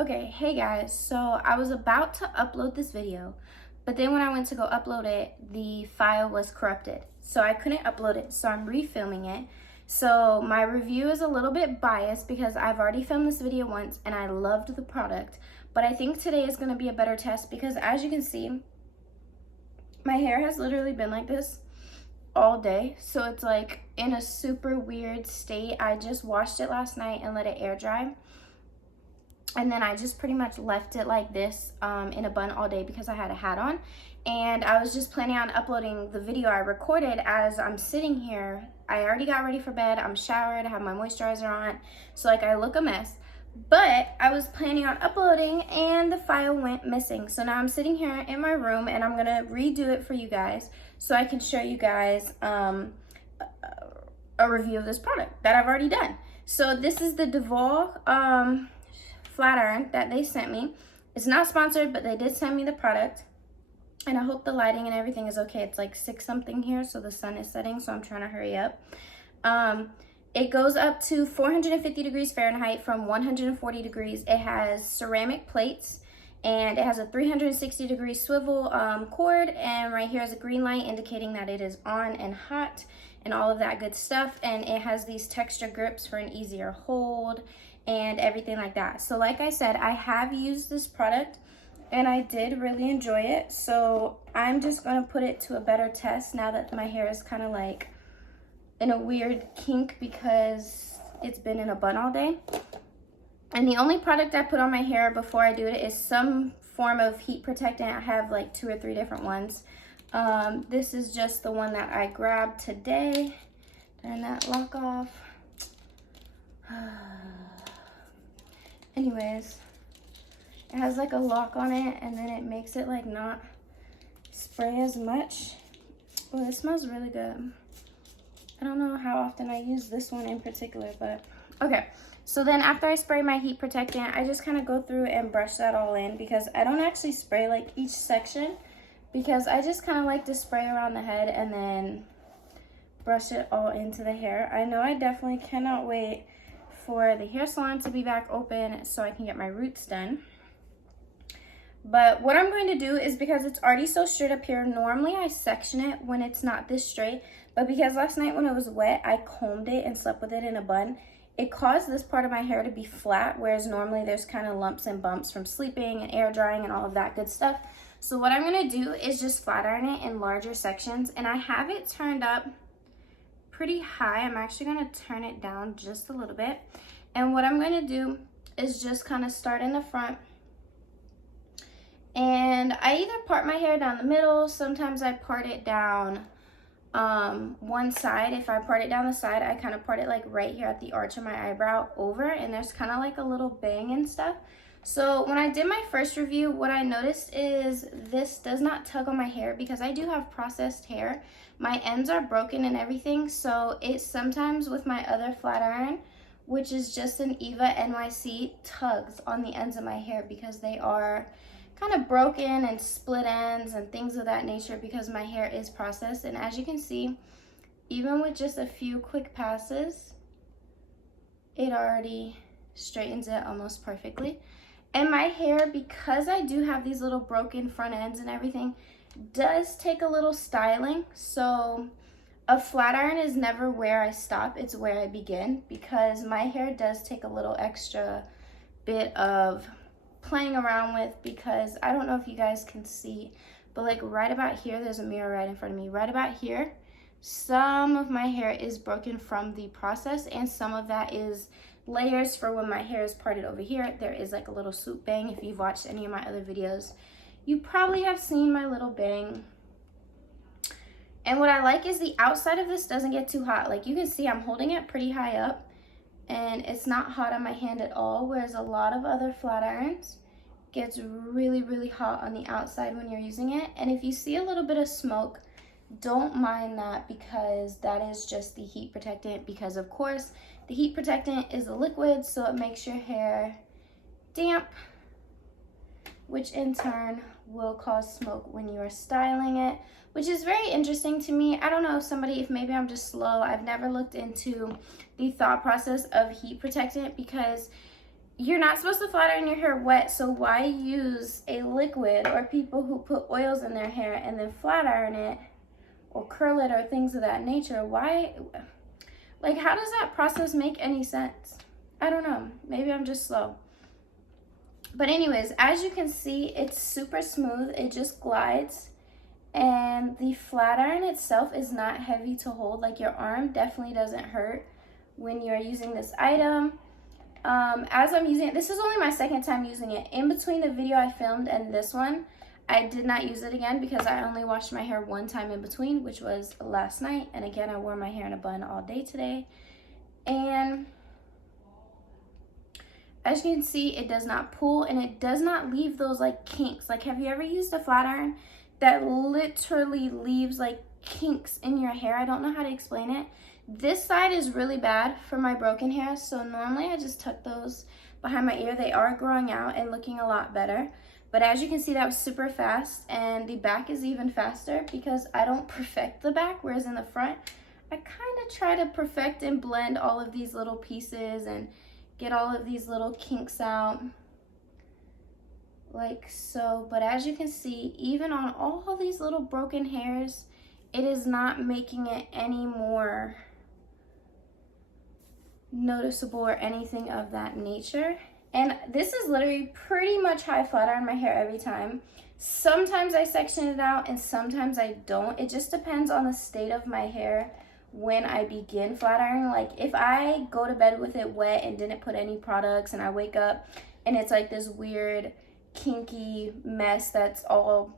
Okay, hey guys, so I was about to upload this video, but then when I went to go upload it, the file was corrupted. So I couldn't upload it, so I'm refilming it. So my review is a little bit biased because I've already filmed this video once and I loved the product. But I think today is going to be a better test because as you can see, my hair has literally been like this all day. So it's like in a super weird state. I just washed it last night and let it air dry. And then I just pretty much left it like this in a bun all day because I had a hat on. And I was just planning on uploading the video I recorded as I'm sitting here. I already got ready for bed. I'm showered. I have my moisturizer on. So like I look a mess. But I was planning on uploading and the file went missing. So now I'm sitting here in my room and I'm going to redo it for you guys so I can show you guys a review of this product that I've already done. So this is the Duval flat iron that they sent me. It's not sponsored, but they did send me the product. And I hope the lighting and everything is okay. It's like 6 something here, so the sun is setting, so I'm trying to hurry up. It goes up to 450 degrees Fahrenheit from 140 degrees. It has ceramic plates and it has a 360 degree swivel cord, and right here is a green light indicating that it is on and hot and all of that good stuff. And it has these texture grips for an easier hold and everything like that. So like I said, I have used this product and I did really enjoy it. So I'm just gonna put it to a better test now that my hair is kind of like in a weird kink because it's been in a bun all day. And the only product I put on my hair before I do it is some form of heat protectant. I have like 2 or 3 different ones. This is just the one that I grabbed today. Turn that lock off. Anyways, it has like a lock on it and then it makes it like not spray as much. Well, it smells really good. I don't know how often I use this one in particular, but okay. So then after I spray my heat protectant, I just kind of go through and brush that all in because I don't actually spray like each section because I just kind of like to spray around the head and then brush it all into the hair. I know I definitely cannot wait for the hair salon to be back open so I can get my roots done. But what I'm going to do is, because it's already so straight up here, normally I section it when it's not this straight, but because last night when it was wet, I combed it and slept with it in a bun, it caused this part of my hair to be flat, whereas normally there's kind of lumps and bumps from sleeping and air drying and all of that good stuff. So what I'm going to do is just flat iron it in larger sections, and I have it turned up pretty high. I'm actually going to turn it down just a little bit. And what I'm going to do is just kind of start in the front. And I either part my hair down the middle, sometimes I part it down one side. If I part it down the side, I kind of part it like right here at the arch of my eyebrow over, and there's kind of like a little bang and stuff. So when I did my first review, what I noticed is this does not tug on my hair because I do have processed hair. My ends are broken and everything, so it sometimes with my other flat iron, which is just an Eva NYC, tugs on the ends of my hair because they are kind of broken and split ends and things of that nature because my hair is processed. And as you can see, even with just a few quick passes, it already straightens it almost perfectly. And my hair, because I do have these little broken front ends and everything, does take a little styling. So a flat iron is never where I stop, it's where I begin, because my hair does take a little extra bit of playing around with, because I don't know if you guys can see, but like right about here, there's a mirror right in front of me. Right about here, some of my hair is broken from the process, and some of that is layers for when my hair is parted over here. There is like a little swoop bang. If you've watched any of my other videos, you probably have seen my little bang. And what I like is the outside of this doesn't get too hot. Like you can see, I'm holding it pretty high up and it's not hot on my hand at all, whereas a lot of other flat irons gets really, really hot on the outside when you're using it. And if you see a little bit of smoke, don't mind that because that is just the heat protectant, because of course the heat protectant is a liquid, so it makes your hair damp, which in turn will cause smoke when you are styling it, which is very interesting to me. I don't know if maybe I'm just slow. I've never looked into the thought process of heat protectant because you're not supposed to flat iron your hair wet, so why use a liquid, or people who put oils in their hair and then flat iron it or curl it or things of that nature? Why, like, how does that process make any sense? I don't know. Maybe I'm just slow. But anyways, as you can see, it's super smooth. It just glides. And the flat iron itself is not heavy to hold. Like, your arm definitely doesn't hurt when you're using this item. As I'm using it, this is only my second time using it. In between the video I filmed and this one, I did not use it again because I only washed my hair one time in between, which was last night. And again, I wore my hair in a bun all day today. And as you can see, it does not pull, and it does not leave those like kinks. Like, have you ever used a flat iron that literally leaves like kinks in your hair? I don't know how to explain it. This side is really bad for my broken hair, so normally I just tuck those behind my ear. They are growing out and looking a lot better. But as you can see, that was super fast, and the back is even faster because I don't perfect the back, whereas in the front, I kind of try to perfect and blend all of these little pieces and get all of these little kinks out like so. But as you can see, even on all these little broken hairs, it is not making it any more noticeable or anything of that nature. And this is literally pretty much how I flat iron my hair every time. Sometimes I section it out and sometimes I don't. It just depends on the state of my hair when I begin flat ironing. Like, if I go to bed with it wet and didn't put any products and I wake up and it's like this weird kinky mess that's all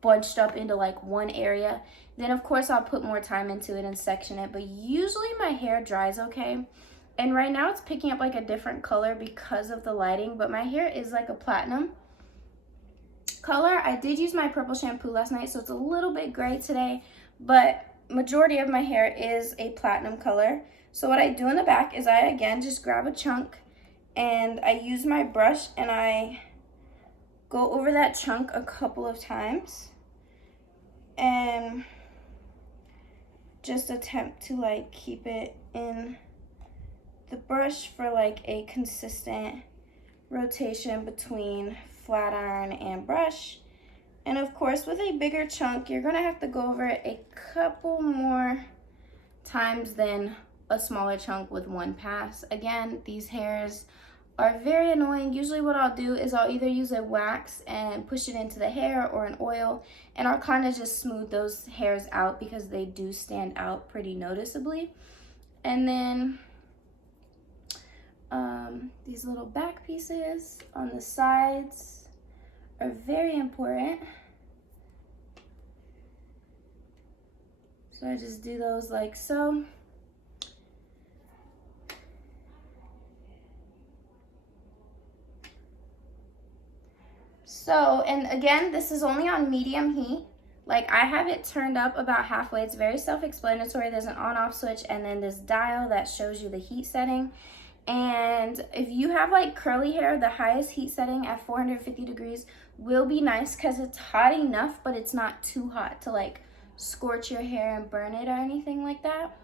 bunched up into like one area, then of course I'll put more time into it and section it. But usually my hair dries okay. And right now it's picking up like a different color because of the lighting, but my hair is like a platinum color. I did use my purple shampoo last night, so it's a little bit gray today, but majority of my hair is a platinum color. So what I do in the back is I again just grab a chunk and I use my brush and I go over that chunk a couple of times and just attempt to like keep it in the brush for like a consistent rotation between flat iron and brush. And of course, with a bigger chunk, you're gonna have to go over it a couple more times than a smaller chunk with one pass. Again, these hairs are very annoying. Usually what I'll do is I'll either use a wax and push it into the hair or an oil, and I'll kind of just smooth those hairs out because they do stand out pretty noticeably. And then these little back pieces on the sides are very important. So I just do those like so. So, and again, this is only on medium heat. Like, I have it turned up about halfway. It's very self-explanatory. There's an on-off switch and then this dial that shows you the heat setting. And if you have like curly hair, the highest heat setting at 450 degrees will be nice because it's hot enough, but it's not too hot to like scorch your hair and burn it or anything like that.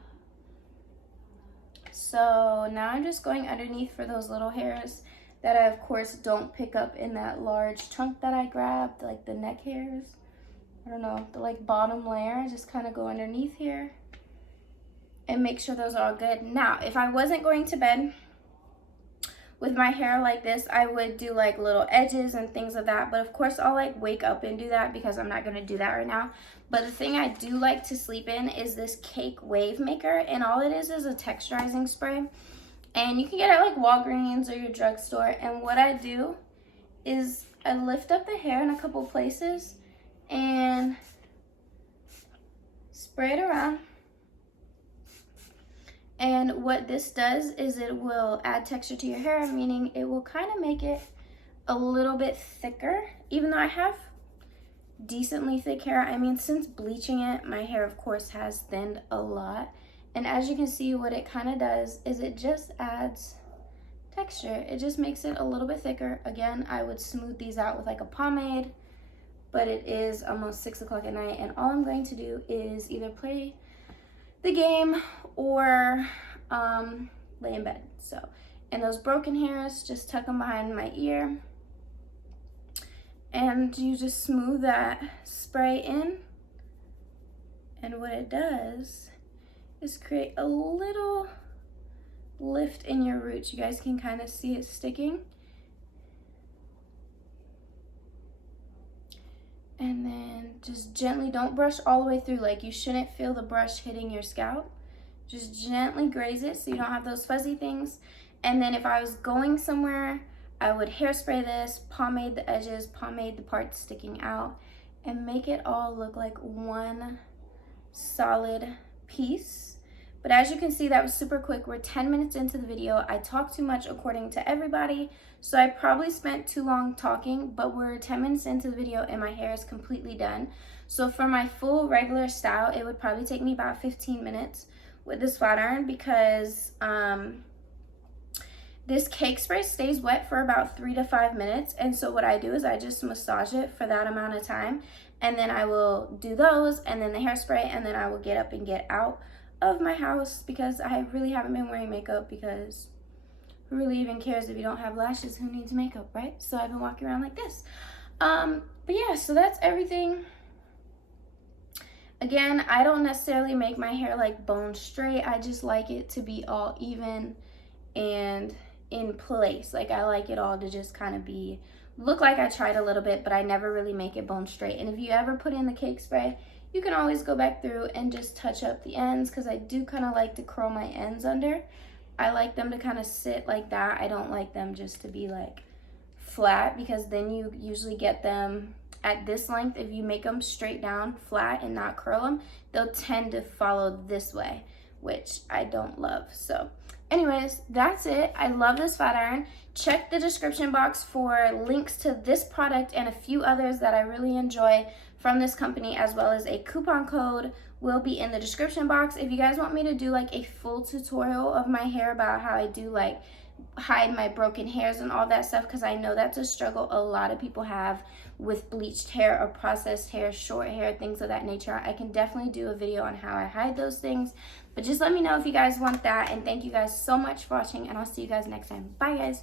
So now I'm just going underneath for those little hairs that I of course don't pick up in that large chunk that I grabbed, like the neck hairs. I don't know, the like bottom layer. I just kind of go underneath here and make sure those are all good. Now, if I wasn't going to bed with my hair like this, I would do like little edges and things of that. But of course, I'll like wake up and do that because I'm not going to do that right now. But the thing I do like to sleep in is this Cake Wave Maker. And all it is a texturizing spray. And you can get it at like Walgreens or your drugstore. And what I do is I lift up the hair in a couple places and spray it around. And what this does is it will add texture to your hair, meaning it will kind of make it a little bit thicker. Even though I have decently thick hair, I mean, since bleaching it, my hair of course has thinned a lot. And as you can see, what it kind of does is it just adds texture. It just makes it a little bit thicker. Again, I would smooth these out with like a pomade, but it is almost 6 o'clock at night, and all I'm going to do is either play the game or lay in bed. So And those broken hairs, just tuck them behind my ear. And you just smooth that spray in. And what it does is create a little lift in your roots. You guys can kind of see it sticking. And then just gently, don't brush all the way through. Like, you shouldn't feel the brush hitting your scalp. Just gently graze it so you don't have those fuzzy things. And then if I was going somewhere, I would hairspray this, pomade the edges, pomade the parts sticking out, and make it all look like one solid piece. But as you can see, that was super quick. We're 10 minutes into the video. I talk too much according to everybody, so I probably spent too long talking, but we're 10 minutes into the video and my hair is completely done. So for my full regular style, it would probably take me about 15 minutes with this flat iron, because this cake spray stays wet for about 3 to 5 minutes. And so what I do is I just massage it for that amount of time, and then I will do those, and then the hairspray, and then I will get up and get out of my house, because I really haven't been wearing makeup, because who really even cares if you don't have lashes? Who needs makeup, right? So I've been walking around like this. But yeah, so that's everything. Again, I don't necessarily make my hair like bone straight. I just like it to be all even and in place. Like, I like it all to just kind of be, look like I tried a little bit, but I never really make it bone straight. And if you ever put in the cake spray, you can always go back through and just touch up the ends, because I do kind of like to curl my ends under. I like them to kind of sit like that. I don't like them just to be like flat, because then you usually get them at this length. If you make them straight down flat and not curl them, they'll tend to follow this way, which I don't love. So anyways, that's it. I love this flat iron. Check the description box for links to this product and a few others that I really enjoy from this company, as well as a coupon code will be in the description box. If you guys want me to do like a full tutorial of my hair about how I do like hide my broken hairs and all that stuff, because I know that's a struggle a lot of people have with bleached hair or processed hair, short hair, things of that nature, I can definitely do a video on how I hide those things. But just let me know if you guys want that, and thank you guys so much for watching, and I'll see you guys next time. Bye guys.